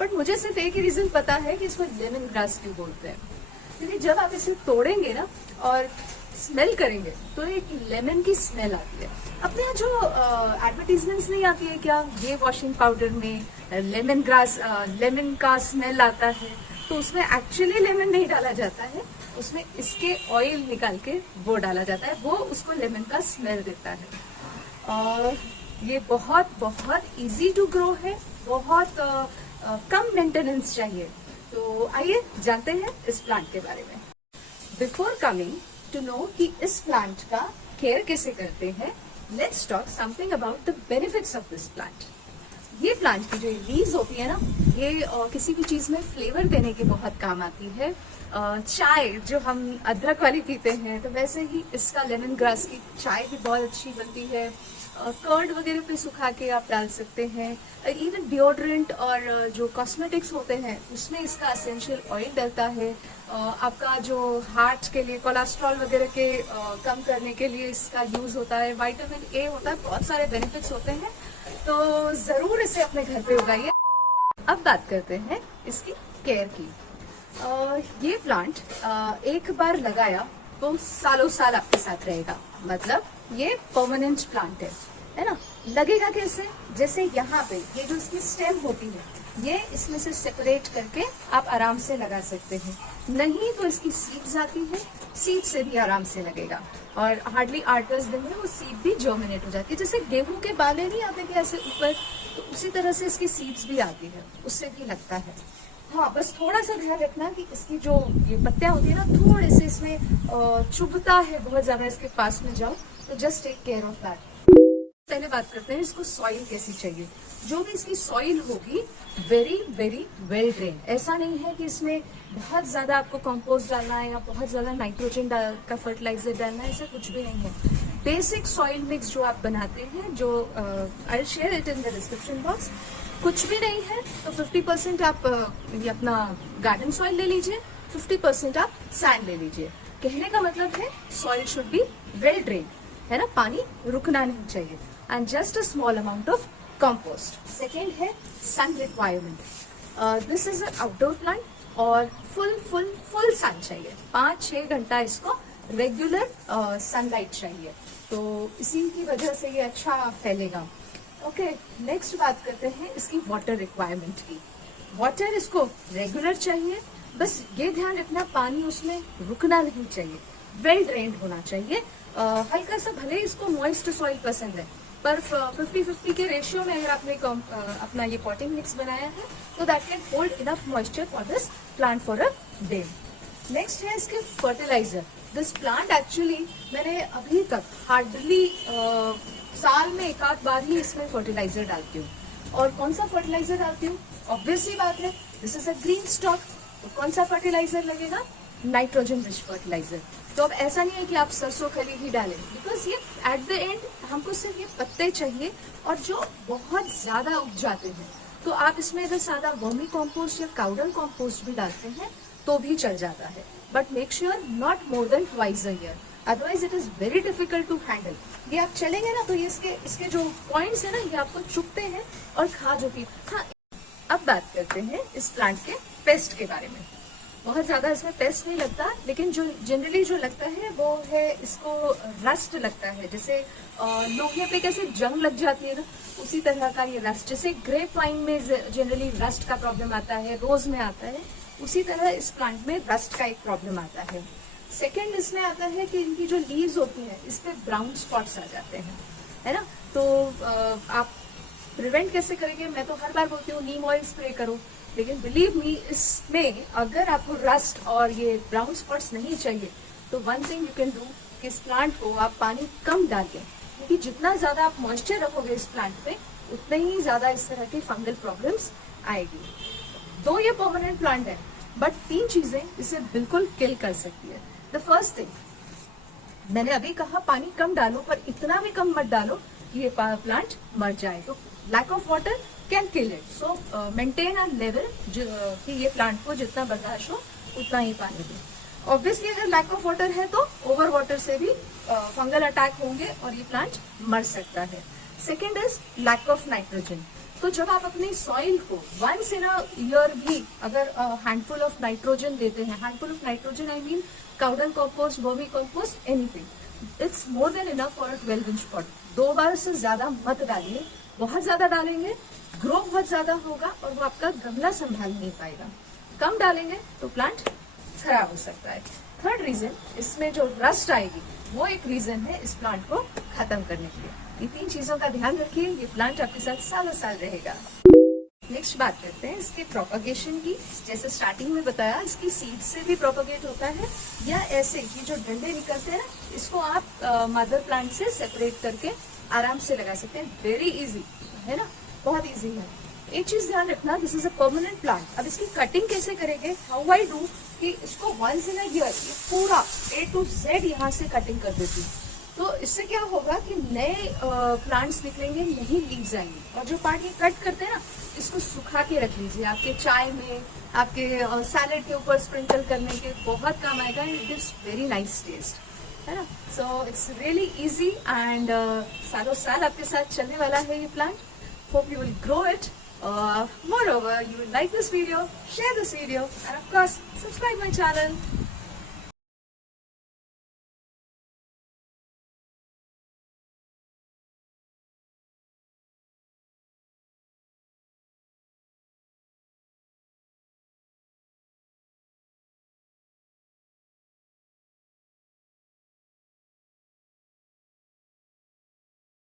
But मुझे सिर्फ एक ही रीजन पता है कि इसको लेमन ग्रास क्यों बोलते हैं, क्योंकि जब आप इसे तोड़ेंगे ना और स्मेल करेंगे तो एक लेमन की स्मेल आती है। अपने यहाँ जो एडवर्टीजमेंट्स नहीं आती है क्या, ये वॉशिंग पाउडर में लेमन ग्रास लेमन का स्मेल आता है, तो उसमें एक्चुअली लेमन नहीं डाला जाता है, उसमें इसके ऑयल निकाल के वो डाला जाता है, वो उसको लेमन का स्मेल देता है। और ये बहुत बहुत इजी टू ग्रो है, बहुत कम मेंटेनेंस चाहिए। तो आइए जानते हैं इस प्लांट के बारे में। बिफोर कमिंग टू नो कि इस प्लांट का केयर कैसे करते हैं, let's talk something about the benefits of this plant. ये प्लांट की जो लीव्स होती है ना, ये किसी भी चीज में फ्लेवर देने के बहुत काम आती है। चाय जो हम अदरक वाली पीते हैं, तो वैसे ही इसका लेमन ग्रास की चाय भी बहुत अच्छी बनती है। कर्ड वगैरह पे सुखा के आप डाल सकते हैं। इवन डिओड्रेंट और जो कॉस्मेटिक्स होते हैं उसमें इसका एसेंशियल ऑयल डलता है। आपका जो हार्ट के लिए कोलेस्ट्रॉल वगैरह के कम करने के लिए इसका यूज होता है। विटामिन ए होता है, बहुत सारे बेनिफिट्स होते हैं, तो जरूर इसे अपने घर पे उगाइए। अब बात करते हैं इसकी केयर की। ये प्लांट एक बार लगाया तो सालों साल आपके साथ रहेगा, मतलब ये परमानेंट प्लांट है ना। लगेगा कैसे, जैसे यहाँ पे ये जो इसकी स्टेम होती है, ये इसमें से सेपरेट करके आप आराम से लगा सकते हैं। नहीं तो इसकी सीड्स आती है, सीड से भी आराम से लगेगा और हार्डली 8-10 दिन में वो सीड भी जर्मिनेट हो जाती है। जैसे गेहूं के बाले नहीं आते कि ऐसे ऊपर, तो उसी तरह से इसकी सीड्स भी आती है, उससे भी लगता है। हाँ, बस थोड़ा सा ध्यान रखना कि इसकी जो ये पत्तियां होती है ना, थोड़े से इसमें चुभता है बहुत ज्यादा, इसके पास में जाओ तो just take care of that. पहले बात करते हैं इसको सॉइल कैसी चाहिए। जो भी इसकी सॉइल होगी, वेरी वेरी वेल ड्रेन। ऐसा नहीं है कि इसमें बहुत ज्यादा आपको कंपोस्ट डालना है या बहुत ज्यादा नाइट्रोजन का फर्टिलाइजर डालना है, ऐसा कुछ भी नहीं है। बेसिक सॉइल मिक्स जो आप बनाते हैं, जो I will share it in the description box. कुछ भी नहीं है तो 50% आप ये अपना गार्डन सॉइल ले लीजिए, 50% आप सैंड ले लीजिए। कहने का मतलब है soil should be well drain, है ना, पानी रुकना नहीं चाहिए। And just a small amount of compost. Second है sun requirement. This is a outdoor plant और फुल सन चाहिए। 5-6 घंटा इसको रेगुलर सनलाइट चाहिए, तो इसी की वजह से ये अच्छा फैलेगा। ओके, नेक्स्ट बात करते हैं इसकी वाटर रिक्वायरमेंट की। वाटर इसको रेगुलर चाहिए, बस ये ध्यान रखना पानी उसमें रुकना नहीं चाहिए, वेल ड्रेन्ड होना चाहिए। हल्का सा भले इसको मॉइस्ट सॉइल पसंद है, पर 50-50 के रेशियो में अगर आपने अपना ये पॉटिंग मिक्स बनाया है तो that can hold enough moisture for this plant for a day. Next है इसके फर्टिलाइजर। दिस प्लांट एक्चुअली मैंने अभी तक हार्डली साल में 1-8 बार ही इसमें फर्टिलाइजर डालती हूँ। और कौन सा फर्टिलाइजर डालती हूँ, ऑब्वियसली बात है, this is a green stock, तो कौन सा फर्टिलाइजर लगेगा, नाइट्रोजन रिच फर्टिलाइजर। तो अब ऐसा नहीं है कि आप सरसों खली ही डालें, बिकॉज ये एट द एंड हमको सिर्फ ये पत्ते चाहिए और जो बहुत ज्यादा उग जाते हैं, तो आप इसमें अगर सादा वर्मी कॉम्पोस्ट या काउडंग कॉम्पोस्ट भी डालते हैं तो भी चल जाता है, but make sure not more than twice a year, otherwise it is very difficult to handle. ये आप चलेंगे ना तो ये इसके जो पॉइंट्स है ना, ये आपको चुभते हैं और खा जो भी। हाँ, अब बात करते हैं इस प्लांट के पेस्ट के बारे में। बहुत ज्यादा इसमें पेस्ट नहीं लगता, लेकिन जो जनरली जो लगता है वो है इसको रस्ट लगता है। जैसे लोहे पे कैसे जंग लग जाती है ना, उसी तरह का ये रस्ट। जैसे ग्रेप वाइन में जनरली रस्ट का प्रॉब्लम आता है, रोज में आता है, उसी तरह इस प्लांट में रस्ट का एक प्रॉब्लम आता है। सेकेंड इसमें आता है कि इनकी जो लीव्स होती हैं इस पे ब्राउन स्पॉट्स आ जाते हैं, है ना। तो आप प्रिवेंट कैसे करेंगे, मैं तो हर बार बोलती हूँ नीम ऑयल स्प्रे करो, लेकिन बिलीव मी, इसमें अगर आपको रस्ट और ये ब्राउन स्पॉट्स नहीं चाहिए तो one thing you can do कि इस प्लांट को आप पानी कम डालें, क्योंकि जितना ज्यादा आप मॉइस्चर रखोगे इस प्लांट पे, उतने ही ज्यादा इस तरह की फंगल प्रॉब्लम्स आएगी। दो ये परमानेंट प्लांट है, बट 3 चीजें इसे बिल्कुल किल कर सकती है। द फर्स्ट थिंग, मैंने अभी कहा पानी कम डालो, पर इतना भी कम मत डालो कि ये प्लांट मर जाए। तो lack of water can kill it, so maintain a level कि ये प्लांट को जितना बर्दाश्त हो उतना ही पानी दो। ऑब्वियसली अगर लैक ऑफ वाटर है तो ओवर वाटर से भी फंगल अटैक होंगे और ये प्लांट मर सकता है। Second is lack of nitrogen. तो जब आप अपनी सॉइल को वंस इन अ ईयर भी अगर हैंडफुल ऑफ नाइट्रोजन देते हैं, handful of nitrogen I mean cow dung compost, vermi compost, anything, it's more than enough for 12 inch pot. 2 बार से ज्यादा मत डालिए, बहुत ज्यादा डालेंगे ग्रो बहुत ज्यादा होगा और वो आपका गमला संभाल नहीं पाएगा। कम डालेंगे तो प्लांट खराब हो सकता है। थर्ड रीजन, इसमें जो रस्ट आएगी वो एक रीजन है इस प्लांट को खत्म करने के लिए। ये 3 चीजों का ध्यान रखिए, ये प्लांट आपके साथ सालों साल रहेगा। नेक्स्ट बात करते हैं इसके प्रोपगेशन की। जैसे स्टार्टिंग में बताया, इसकी सीड से भी प्रोपगेट होता है या ऐसे कि जो डंडे निकलते हैं ना, इसको आप मदर प्लांट से सेपरेट करके आराम से लगा सकते हैं। वेरी इजी है ना, बहुत इजी है। एक चीज ध्यान रखना, this is a permanent plant. अब इसकी कटिंग कैसे करेंगे, हाउ आई डू, कि इसको वंस इन अ ईयर पूरा A to Z यहाँ से कटिंग कर देती हूँ। तो इससे क्या होगा कि नए प्लांट्स निकलेंगे, नई लीव्स आएंगी। और जो पार्ट ये कट करते हैं ना, इसको सुखा के रख लीजिए, आपके चाय में, आपके सैलेड के ऊपर स्प्रिंकल करने के बहुत काम आएगा। It gives very nice test, है ना। So it's really easy and सालों साल आपके साथ चलने वाला है ये plant. Hope you will grow it. Moreover, you will like this video, share this video, and of course, subscribe my channel.